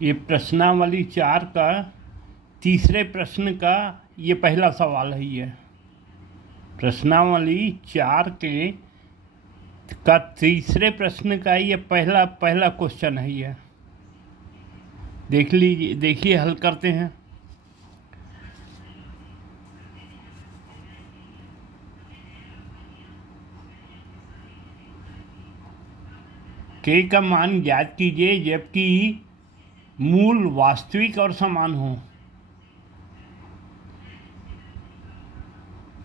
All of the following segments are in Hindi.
ये प्रश्नावली 4 का तीसरे प्रश्न का ये पहला सवाल है। ये प्रश्नावली 4 का तीसरे प्रश्न का ये पहला क्वेश्चन है। ये देख लीजिए, देखिए हल करते हैं। के का मान ज्ञात कीजिए जबकि मूल वास्तविक और समान हो।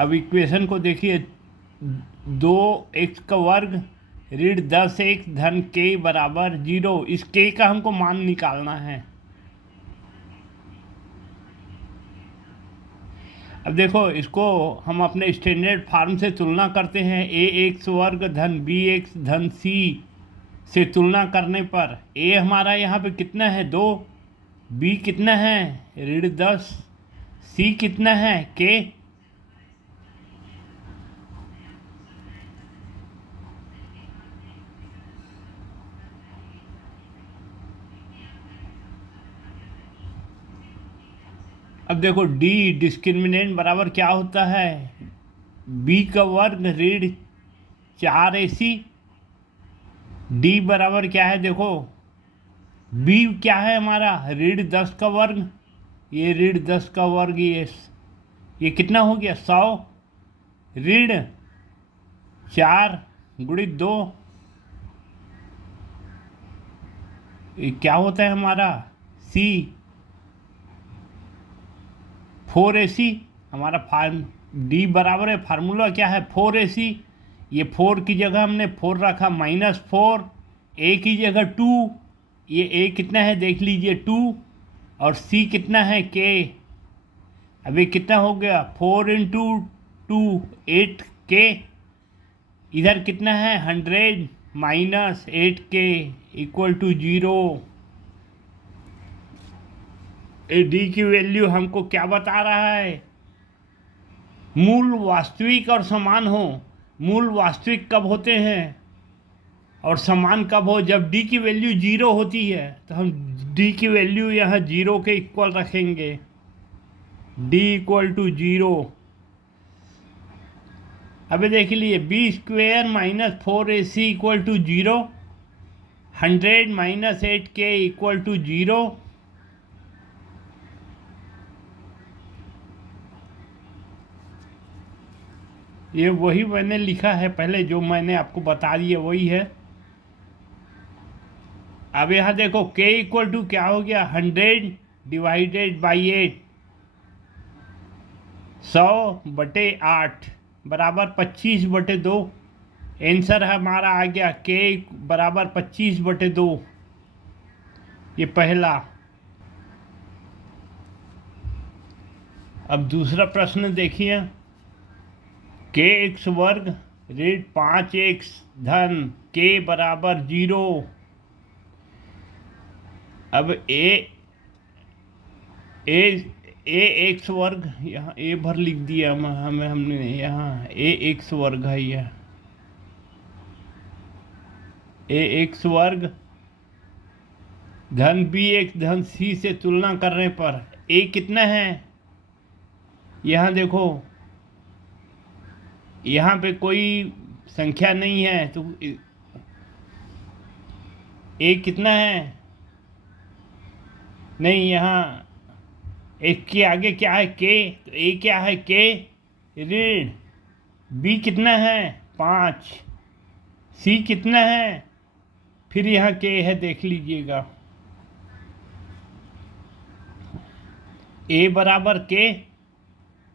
अब इक्वेशन को देखिए, 2x का वर्ग ऋण 10x धन k बराबर 0। इस k का हमको मान निकालना है। अब देखो, इसको हम अपने स्टैंडर्ड फार्म से तुलना करते हैं। ax वर्ग धन bx धन c से तुलना करने पर a हमारा यहाँ पे कितना है 2, b कितना है ऋण 10, c कितना है k। अब देखो, d डिस्क्रिमिनेंट बराबर क्या होता है, b का वर्ग ऋण 4ac। d बराबर क्या है, देखो b क्या है हमारा ऋण 10 का वर्ग, ये ऋण 10 का वर्ग, ये कितना हो गया 100 ऋण 4 गुणित 2, ये क्या होता है हमारा c 4ac। हमारा d बराबर है, फार्मूला क्या है 4ac। ये 4 की जगह हमने 4 रखा, -4, a की जगह 2, ये a कितना है देख लीजिए 2, और c कितना है k। अब ये कितना हो गया 4 × 2 8k, इधर कितना है 100 -8k = 0। डी की वैल्यू हमको क्या बता रहा है, मूल वास्तविक और समान हो। मूल वास्तविक कब होते हैं और समान कब हो, जब डी की वैल्यू 0 होती है। तो हम डी की वैल्यू यहाँ 0 के इक्वल रखेंगे, डी = 0। अबे देख लिए, b² - 4ac = 0, 100 - 8k = 0। ये वही मैंने लिखा है पहले, जो मैंने आपको बता दिया वही है। अब यहाँ देखो k = क्या हो गया 100 / 8, 100/8 बराबर 25/2। आंसर हमारा आ गया k बराबर 25/2, ये पहला। अब दूसरा प्रश्न देखिए, kx वर्ग ऋण 5x धन k बराबर 0। अब ax वर्ग, यहाँ a भर लिख दिया हमने, यहाँ ax वर्ग है। यह ax वर्ग धन bx धन c से तुलना करने पर a कितना है, यहाँ देखो यहाँ पे कोई संख्या नहीं है, तो a कितना है, नहीं यहाँ एक के आगे क्या है k, तो a क्या है k ऋण, b कितना है 5, c कितना है, फिर यहाँ k है देख लीजिएगा, a बराबर k,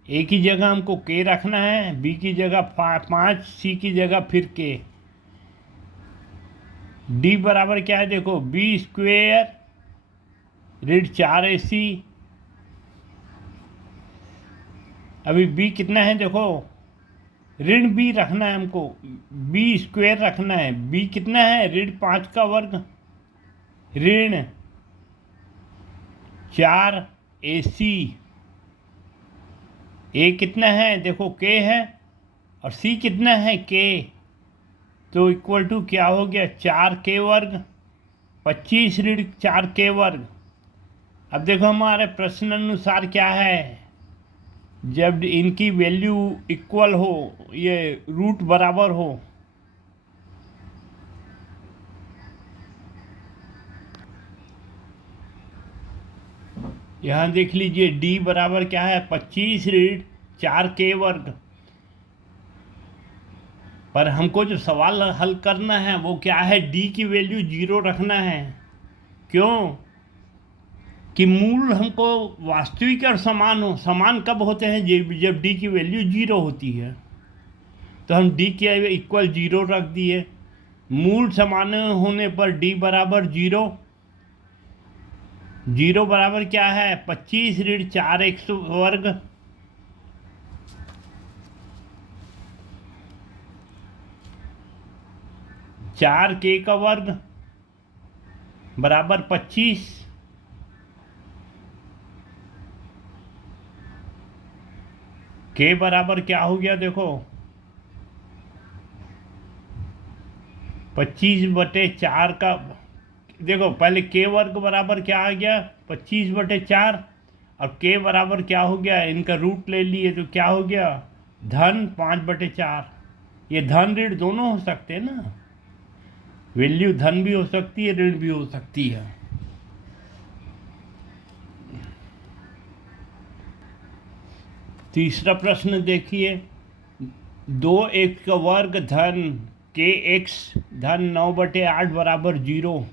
a की जगह हमको k रखना है, b की जगह 5, c की जगह फिर k। d बराबर क्या है, देखो b² ऋण 4ac। अभी b कितना है, देखो ऋण b रखना है हमको, b² रखना है। b कितना है ऋण 5 का वर्ग ऋण 4ac। a कितना है, देखो k है, और c कितना है k, तो = क्या हो गया 4k वर्ग, 25 ऋण 4k वर्ग अब देखो हमारे प्रश्न अनुसार क्या है, जब इनकी वैल्यू इक्वल हो, ये रूट बराबर हो, यहाँ देख लीजिए d बराबर क्या है 25 ऋण 4k वर्ग। पर हमको जो सवाल हल करना है वो क्या है, d की वैल्यू 0 रखना है। क्यों कि मूल हमको वास्तविक और समान हो। समान कब होते हैं, जब d की वैल्यू 0 होती है। तो हम d के इक्वल 0 रख दिए। मूल समान होने पर d बराबर 0। 0 बराबर क्या है 25 ऋण 4x वर्ग। चार के का वर्ग बराबर 25। के बराबर क्या हो गया देखो 25/4 का। देखो पहले के वर्ग बराबर क्या आ गया 25/4, और के बराबर क्या हो गया, इनका रूट ले लिए तो क्या हो गया धन 5/4। ये धन ऋण दोनों हो सकते हैं ना, वैल्यू धन भी हो सकती है ऋण भी हो सकती है। तीसरा प्रश्न देखिए, 2x का वर्ग धन के एक्स धन 9/8 बराबर 0।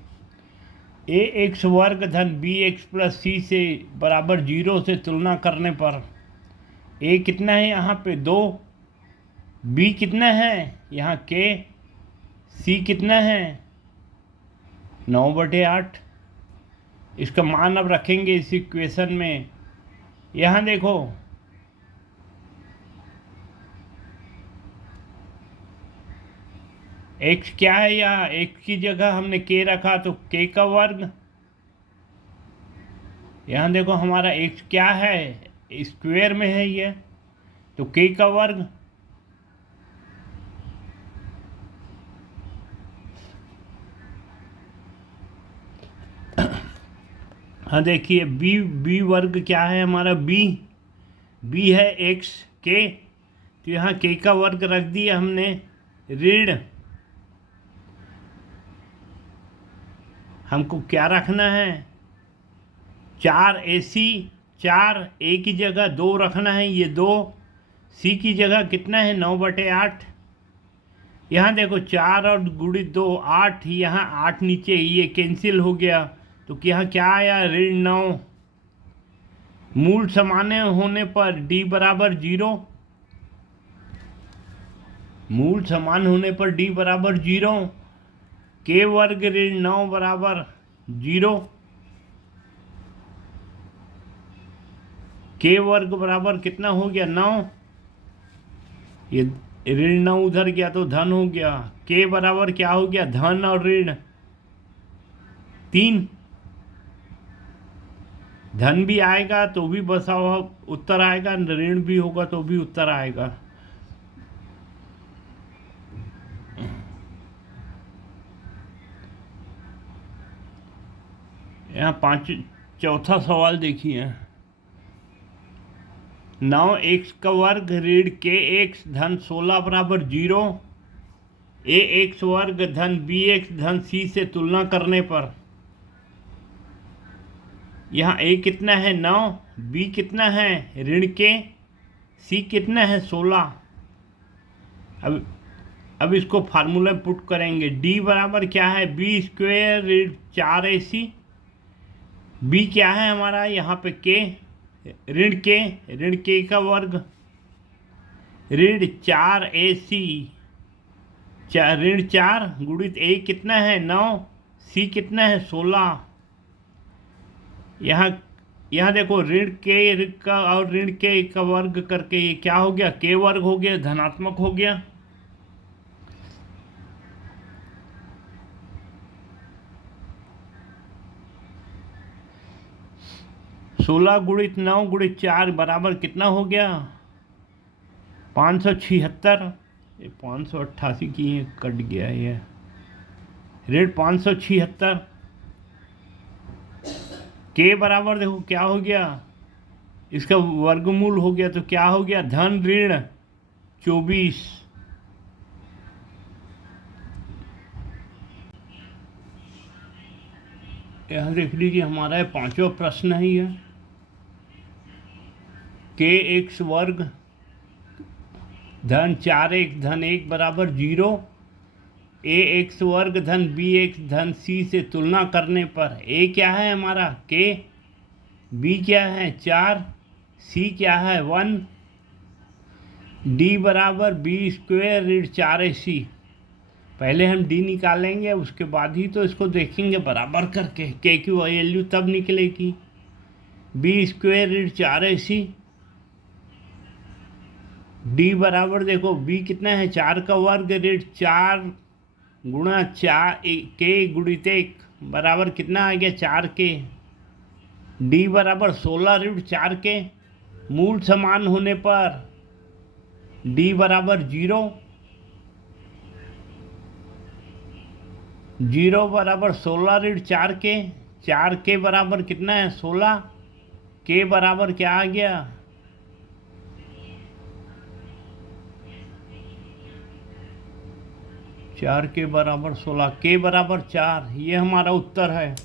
ए एक्स वर्ग धन बी एक्स प्लस सी से बराबर 0 से तुलना करने पर ए कितना है यहाँ पे 2, बी कितना है यहाँ के, सी कितना है 9/8। इसका मान अब रखेंगे इस इक्वेशन में। यहाँ देखो x क्या है, यहाँ x की जगह हमने k रखा तो k का वर्ग। यहाँ देखो हमारा x क्या है स्क्वायर में है ये, तो k का वर्ग। हाँ देखिए b वर्ग क्या है हमारा b है x k, तो यहाँ k का वर्ग रख दिया हमने ऋण। हमको क्या रखना है 4ac, 4 a की जगह 2 रखना है, ये 2 c की जगह कितना है 9/8। यहाँ देखो 4 और गुणित 2 8, यहाँ 8 नीचे ये कैंसिल हो गया, तो यहाँ क्या आया ऋण 9। मूल समान होने पर d बराबर 0। मूल समान होने पर d बराबर 0। के वर्ग ऋण 9 बराबर 0। के वर्ग बराबर कितना हो गया 9, ये ऋण 9 उधर गया तो धन हो गया। के बराबर क्या हो गया धन और ऋण 3। धन भी आएगा तो भी बसा हुआ उत्तर आएगा, ऋण भी होगा तो भी उत्तर आएगा। यहाँ चौथा सवाल देखिए, 9x का वर्ग ऋण के एक्स धन 16 बराबर 0। ए एक्स वर्ग धन बी एक्स धन सी से तुलना करने पर यहाँ ए कितना है 9, बी कितना है ऋण के, सी कितना है 16। अब इसको फार्मूला पुट करेंगे, डी बराबर क्या है बी स्क्वायर ऋण 4ac। बी क्या है हमारा यहाँ पे के, ऋण के का वर्ग ऋण 4ac, ऋण 4 गुणित ए कितना है 9, सी कितना है 16। यहाँ देखो ऋण के का और ऋण के का वर्ग करके ये क्या हो गया के वर्ग हो गया, धनात्मक हो गया। सोलह गुणित 9 गुणित 4 बराबर कितना हो गया 576। 588 की ये कट गया ये ऋण 576। के बराबर देखो क्या हो गया, इसका वर्गमूल हो गया तो क्या हो गया, धन ऋण 24। यहाँ देख लीजिए हमारा ये पांचवा प्रश्न ही है। के एक्स वर्ग धन 4x धन 1 बराबर 0। ए एक्स वर्ग धन बी एक्स धन सी से तुलना करने पर ए क्या है हमारा के, बी क्या है 4, सी क्या है 1, डी बराबर बी स्क्वेयर ऋण 4ac। पहले हम डी निकालेंगे, उसके बाद ही तो इसको देखेंगे बराबर करके के की वैल्यू तब निकलेगी। बी स्क्वेयर ऋण 4ac, डी बराबर देखो बी कितना है 4 का वर्ग ऋण 4 गुणा 4 के गुणित 1 बराबर कितना आ गया 4 के। डी बराबर 16 ऋण 4 के, मूल समान होने पर डी बराबर 0, 0 बराबर 16 ऋण 4 के, 4 के बराबर कितना है 16, के बराबर क्या आ गया 4 के बराबर 16, के बराबर 4। ये हमारा उत्तर है।